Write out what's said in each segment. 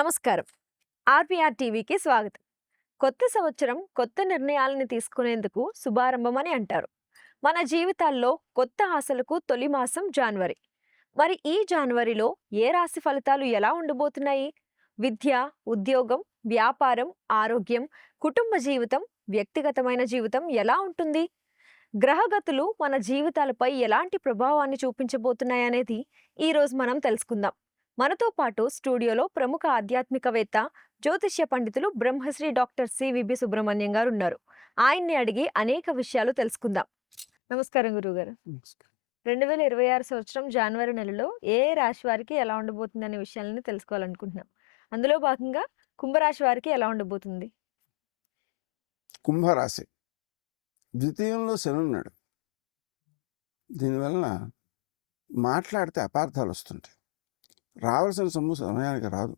నమస్కారం. ఆర్‌పిఆర్ టీవీకి స్వాగతం. కొత్త సంవత్సరం కొత్త నిర్ణయాలను తీసుకునేందుకు శుభారంభం అని అంటారు. మన జీవితాల్లో కొత్త ఆశలకు తొలి మాసం జనవరి. మరి ఈ జనవరిలో ఏ రాశి ఫలితాలు ఎలా ఉండబోతున్నాయి? విద్య, ఉద్యోగం, వ్యాపారం, ఆరోగ్యం, కుటుంబ జీవితం, వ్యక్తిగతమైన జీవితం ఎలా ఉంటుంది? గ్రహగతులు మన జీవితాలపై ఎలాంటి ప్రభావాన్ని చూపించబోతున్నాయనేది ఈరోజు మనం తెలుసుకుందాం. మనతో పాటు స్టూడియోలో ప్రముఖ ఆధ్యాత్మికవేత్త, జ్యోతిష్య పండితులు బ్రహ్మశ్రీ డాక్టర్ సివిబి సుబ్రహ్మణ్యం గారు ఉన్నారు. ఆయన్ని అడిగి అనేక విషయాలు తెలుసుకుందాం. నమస్కారం గురువుగారు. 2026 సంవత్సరం జనవరి నెలలో ఏ రాశి వారికి ఎలా ఉండబోతుంది అనే విషయాలను తెలుసుకోవాలనుకుంటున్నాం. అందులో భాగంగా కుంభరాశి వారికి ఎలా ఉండబోతుంది? కుంభరాశి ద్వితీయంలో శని ఉన్నాడు. దీనివలన మాట్లాడితే అపార్థాలు వస్తుంటాయి. రావాల్సిన సొమ్ము సమయానికి రాదు.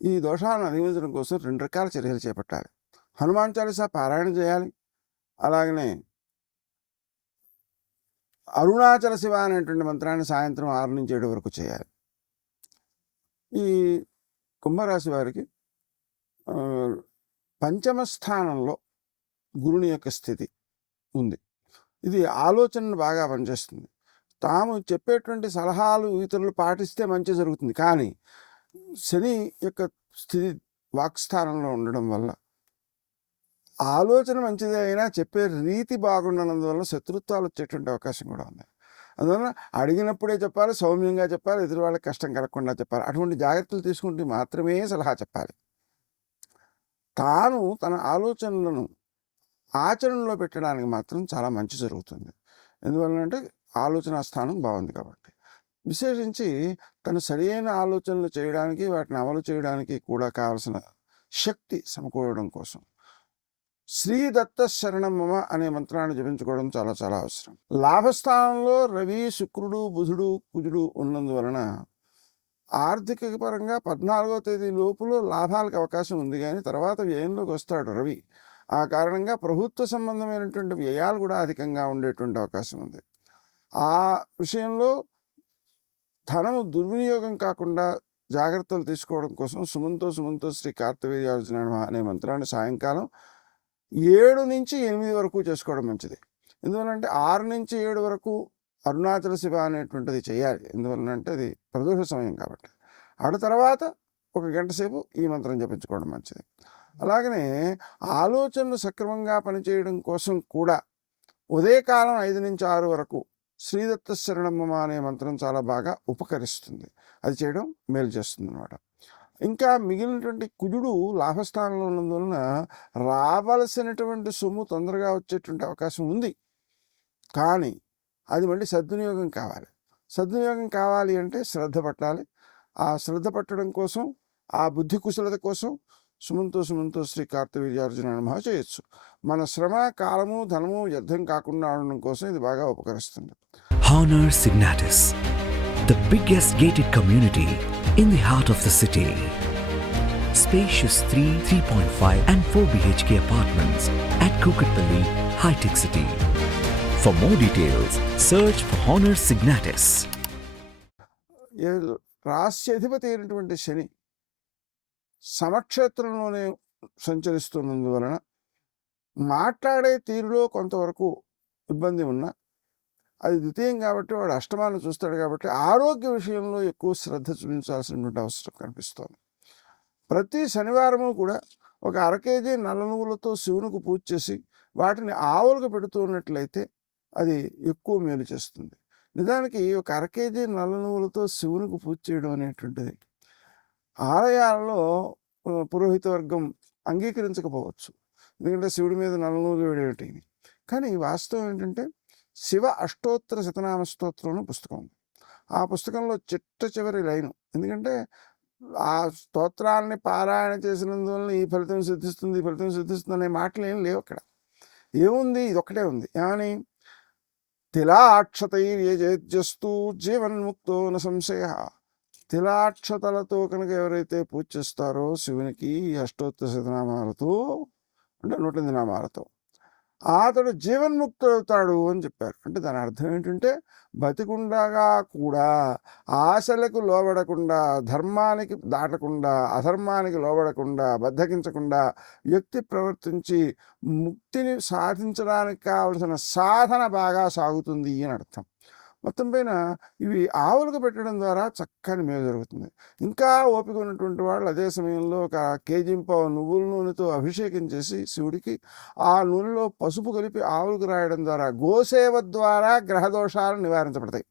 ఈ దోషాలను అధిగమించడం కోసం 2 రకాల చర్యలు చేపట్టాలి. హనుమాన్ చాలీసా పారాయణ చేయాలి. అలాగనే అరుణాచల శివ అనేటువంటి మంత్రాన్ని సాయంత్రం 6 నుంచి 7 వరకు చేయాలి. ఈ కుంభరాశి వారికి పంచమ స్థానంలో గురుని యొక్క స్థితి ఉంది. ఇది ఆలోచనను బాగా పనిచేస్తుంది. తాము చెప్పేటువంటి సలహాలు ఇతరులు పాటిస్తే మంచి జరుగుతుంది. కానీ శని యొక్క స్థితి వాక్స్థానంలో ఉండడం వల్ల ఆలోచన మంచిదే అయినా చెప్పే రీతి బాగుండనందువల్ల శత్రుత్వాలు వచ్చేటువంటి అవకాశం కూడా ఉంది. అందువల్ల అడిగినప్పుడే చెప్పాలి, సౌమ్యంగా చెప్పాలి, ఎదురు వాళ్ళకి కష్టం కలగకుండా చెప్పాలి. అటువంటి జాగ్రత్తలు తీసుకుంటే మాత్రమే సలహా చెప్పాలి. తాను తన ఆలోచనలను ఆచరణలో పెట్టడానికి మాత్రం చాలా మంచి జరుగుతుంది. ఎందువల్లంటే ఆలోచన స్థానం బాగుంది కాబట్టి. విశేషించి తను సరైన ఆలోచనలు చేయడానికి, వాటిని అమలు చేయడానికి కూడా కావలసిన శక్తి సమకూరడం కోసం శ్రీ దత్త శరణం మమ అనే మంత్రాన్ని జపించుకోవడం చాలా చాలా అవసరం. లాభస్థానంలో రవి, శుక్రుడు, బుధుడు, కుజుడు ఉన్నందువలన ఆర్థిక పరంగా 14వ తేదీ లోపులో లాభాలకు అవకాశం ఉంది. కానీ తర్వాత వ్యయంలోకి వస్తాడు రవి. ఆ కారణంగా ప్రభుత్వ సంబంధమైనటువంటి వ్యయాలు కూడా అధికంగా ఉండేటువంటి అవకాశం ఉంది. ఆ విషయంలో ధనము దుర్వినియోగం కాకుండా జాగ్రత్తలు తీసుకోవడం కోసం సుమంతో శ్రీ కార్తవీర్యార్జున అనే మంత్రాన్ని సాయంకాలం 7 నుంచి 8 వరకు చేసుకోవడం మంచిది. ఎందువల్లంటే 6 నుంచి 7 వరకు అరుణాచల శివ అనేటువంటిది చేయాలి. ఎందువల్లంటే అది ప్రదోష సమయం కాబట్టి. ఆడ తర్వాత 1 గంట సేపు ఈ మంత్రం జపించుకోవడం మంచిది. అలాగనే ఆలోచనలు సక్రమంగా పనిచేయడం కోసం కూడా ఉదయకాలం 5 నుంచి 6 వరకు శ్రీదత్త శరణమ్మ అనే మంత్రం చాలా బాగా ఉపకరిస్తుంది. అది చేయడం మేలు చేస్తుంది అన్నమాట. ఇంకా మిగిలినటువంటి కుజుడు లాభస్థానంలో ఉన్నందువలన రావలసినటువంటి సొమ్ము తొందరగా వచ్చేటువంటి అవకాశం ఉంది. కానీ అది మళ్ళీ సద్వినియోగం కావాలి. సద్వినియోగం కావాలి అంటే శ్రద్ధ పట్టాలి. ఆ శ్రద్ధ పట్టడం కోసం, ఆ బుద్ధి కుశలత కోసం సుమంతో శ్రీ కార్తవీర్యార్జున నమః చేయొచ్చు. మన శ్రమ, కాలము, ధనము వ్యర్థం కాకుండా ఉండడం కోసం ఇది బాగా ఉపకరిస్తుంది. Honor Signatus, the biggest gated community in the heart of the city. Spacious 3, 3.5 and 4 BHK apartments at Kukatpalli, High-Tech City. For more details, search for Honor Signatus. రాశ్యాధిపతి అయినటువంటి శని సమక్షేత్రంలోనే సంచరిస్తున్నందువలన మాట్లాడే తీరులో కొంతవరకు ఇబ్బంది ఉన్నా, అది ద్వితీయం కాబట్టి వాడు అష్టమాన్ని చూస్తాడు కాబట్టి ఆరోగ్య విషయంలో ఎక్కువ శ్రద్ధ చూపించాల్సినటువంటి అవసరం కనిపిస్తోంది. ప్రతి శనివారము కూడా 1 అర కేజీ నల్ల నువ్వులతో శివునికి పూజ చేసి వాటిని ఆవులకు పెడుతూ ఉన్నట్లయితే అది ఎక్కువ మేలు చేస్తుంది. నిజానికి 1 అర కేజీ నల్ల నువ్వులతో శివునికి పూజ చేయడం అనేటువంటిది ఆలయాలలో పురోహిత వర్గం అంగీకరించకపోవచ్చు. ఎందుకంటే శివుడి మీద నల్ల నువ్వులు వేడేటి. కానీ వాస్తవం ఏంటంటే శివ అష్టోత్తర శతనామ స్తోత్రం పుస్తకం ఉంది. ఆ పుస్తకంలో చిట్ట చివరి లైను, ఎందుకంటే ఆ స్తోత్రాలని పారాయణ చేసినందువల్ల ఈ ఫలితం సిద్ధిస్తుంది, ఈ ఫలితం సిద్ధిస్తుంది అనే మాటలు ఏం లేవు అక్కడ. ఏముంది? ఇదొక్కటే ఉంది. ఏమని? తిలాక్షతైర్యజేద్యస్తు జీవన్ముక్తో న సంశయ. తిలాక్షతలతో కనుక ఎవరైతే పూజ చేస్తారో శివునికి అష్టోత్తర శతనామాలతో, అంటే 108 నామాలతో, అతడు జీవన్ముక్తుడవుతాడు అని చెప్పారు. అంటే దాని అర్థం ఏంటంటే బతికుండగా కూడా ఆశలకు లోబడకుండా, ధర్మానికి దాటకుండా, అధర్మానికి లోబడకుండా, బద్ధకించకుండా వ్యక్తి ప్రవర్తించి ముక్తిని సాధించడానికి కావలసిన సాధన బాగా సాగుతుంది అని అర్థం. మొత్తం పైన ఇవి ఆవులకు పెట్టడం ద్వారా చక్కని మేలు జరుగుతుంది. ఇంకా ఓపిక ఉన్నటువంటి వాళ్ళు అదే సమయంలో ఒక కేజీంపావు నువ్వుల నూనెతో అభిషేకం చేసి శివుడికి ఆ నూనెలో పసుపు కలిపి ఆవులకు రాయడం ద్వారా గోసేవ ద్వారా గ్రహదోషాలు నివారించబడతాయి.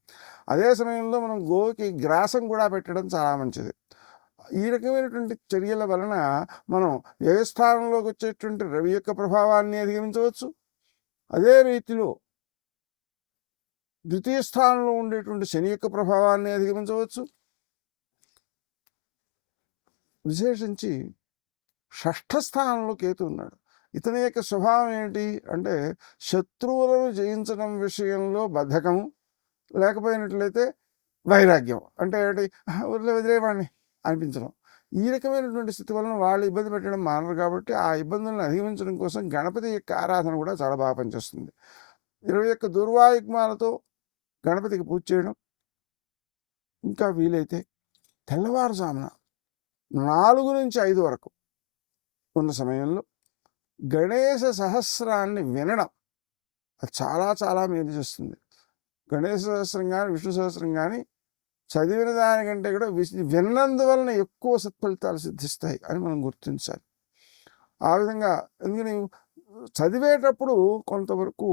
అదే సమయంలో మనం గోకి గ్రాసం కూడా పెట్టడం చాలా మంచిది. ఈ రకమైనటువంటి చర్యల వలన మనం వ్యయస్థానంలోకి వచ్చేటువంటి రవి యొక్క ప్రభావాన్ని అధిగమించవచ్చు. అదే రీతిలో ద్వితీయ స్థానంలో ఉండేటువంటి శని యొక్క ప్రభావాన్ని అధిగమించవచ్చు. విశేషించి షష్ఠ స్థానంలో కేతు ఉన్నాడు. ఇతని యొక్క స్వభావం ఏంటి అంటే శత్రువులను జయించడం విషయంలో బద్ధకము, లేకపోయినట్లయితే వైరాగ్యం. అంటే ఏంటి, వదిలేవాడిని అనిపించడం. ఈ రకమైనటువంటి స్థితి వలన వాళ్ళు ఇబ్బంది పెట్టడం మానరు. కాబట్టి ఆ ఇబ్బందులను అధిగమించడం కోసం గణపతి యొక్క ఆరాధన కూడా చాలా బాగా పనిచేస్తుంది. 21 దుర్వాయుగ్మాలతో గణపతికి పూజ చేయడం, ఇంకా వీలైతే తెల్లవారుజామున 4 నుంచి 5 వరకు ఉన్న సమయంలో గణేశ సహస్రాన్ని వినడం అది చాలా చాలా మేలు చేస్తుంది. గణేశ సహస్రం కానీ విష్ణు సహస్రం కానీ చదివిన దానికంటే కూడా విన్నందువలన ఎక్కువ సత్ఫలితాలు సిద్ధిస్తాయి అని మనం గుర్తించాలి. ఆ విధంగా ఎందుకని చదివేటప్పుడు కొంతవరకు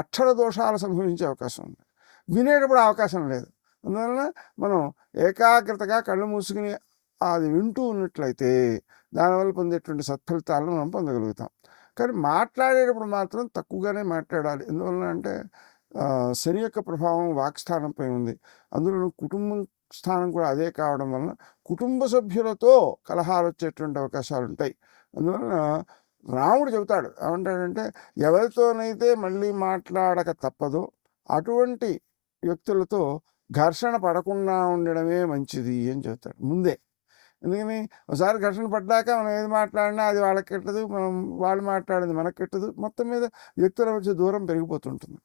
అక్షర దోషాలు సంభవించే అవకాశం ఉంది, వినేటప్పుడు అవకాశం లేదు. అందువలన మనం ఏకాగ్రతగా కళ్ళు మూసుకుని అది వింటూ ఉన్నట్లయితే దానివల్ల పొందేటువంటి సత్ఫలితాలను మనం పొందగలుగుతాం. కానీ మాట్లాడేటప్పుడు మాత్రం తక్కువగానే మాట్లాడాలి. ఎందువలన అంటే శని యొక్క ప్రభావం వాక్స్థానంపై ఉంది. అందులో కుటుంబం స్థానం కూడా అదే కావడం వలన కుటుంబ సభ్యులతో కలహాలు వచ్చేటువంటి అవకాశాలు ఉంటాయి. అందువలన రాముడు చెబుతాడు ఏమంటాడంటే, ఎవరితోనైతే మళ్ళీ మాట్లాడక తప్పదో అటువంటి వ్యక్తులతో ఘర్షణ పడకుండా ఉండడమే మంచిది అని చెప్తాడు ముందే. ఎందుకని ఒకసారి ఘర్షణ పడ్డాక మనం ఏది మాట్లాడినా అది వాళ్ళకి కెట్టదు, వాళ్ళు మాట్లాడేది మనకు కెట్టదు. మొత్తం మీద వ్యక్తుల మధ్య దూరం పెరిగిపోతుంటుంది.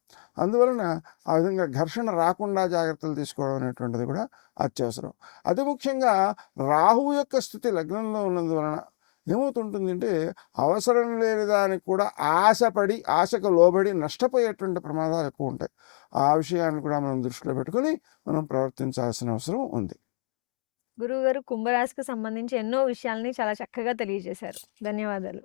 అందువలన ఆ విధంగా ఘర్షణ రాకుండా జాగ్రత్తలు తీసుకోవడం అనేటువంటిది కూడా అత్యవసరం. అతి ముఖ్యంగా రాహువు యొక్క స్థితి లగ్నంలో ఉన్నందువలన ఏమవుతుంటుంది అంటే అవసరం లేని దానికి కూడా ఆశకు లోబడి నష్టపోయేటువంటి ప్రమాదాలు ఎక్కువ ఉంటాయి. ఆ విషయాన్ని కూడా మనం దృష్టిలో పెట్టుకుని మనం ప్రవర్తించాల్సిన అవసరం ఉంది. గురువుగారు కుంభరాశికి సంబంధించి ఎన్నో విషయాల్ని చాలా చక్కగా తెలియజేశారు. ధన్యవాదాలు.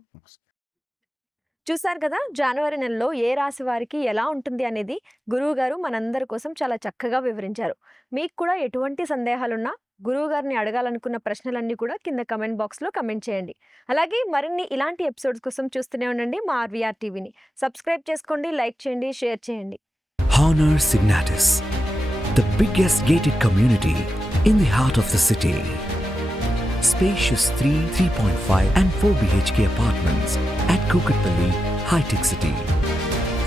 చూసారు కదా, జనవరి నెలలో ఏ రాశి వారికి ఎలా ఉంటుంది అనేది గురువుగారు మనందరి కోసం చాలా చక్కగా వివరించారు. మీకు కూడా ఎటువంటి సందేహాలున్నా గురువుగారిని అడగాలనుకున్న ప్రశ్నలన్నీ కూడా కింద కమెంట్ బాక్స్లో కమెంట్ చేయండి. అలాగే మరిన్ని ఇలాంటి ఎపిసోడ్స్ కోసం చూస్తూనే ఉండండి మా ఆర్వీఆర్ టీవీని. సబ్స్క్రైబ్ చేసుకోండి, లైక్ చేయండి, షేర్ చేయండి. Honor Signatus, the biggest gated community in the heart of the city. Spacious 3, 3.5 and 4 BHK apartments at Kukatpalli, High Tech City.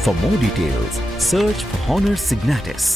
For more details, search for Honor Signatus.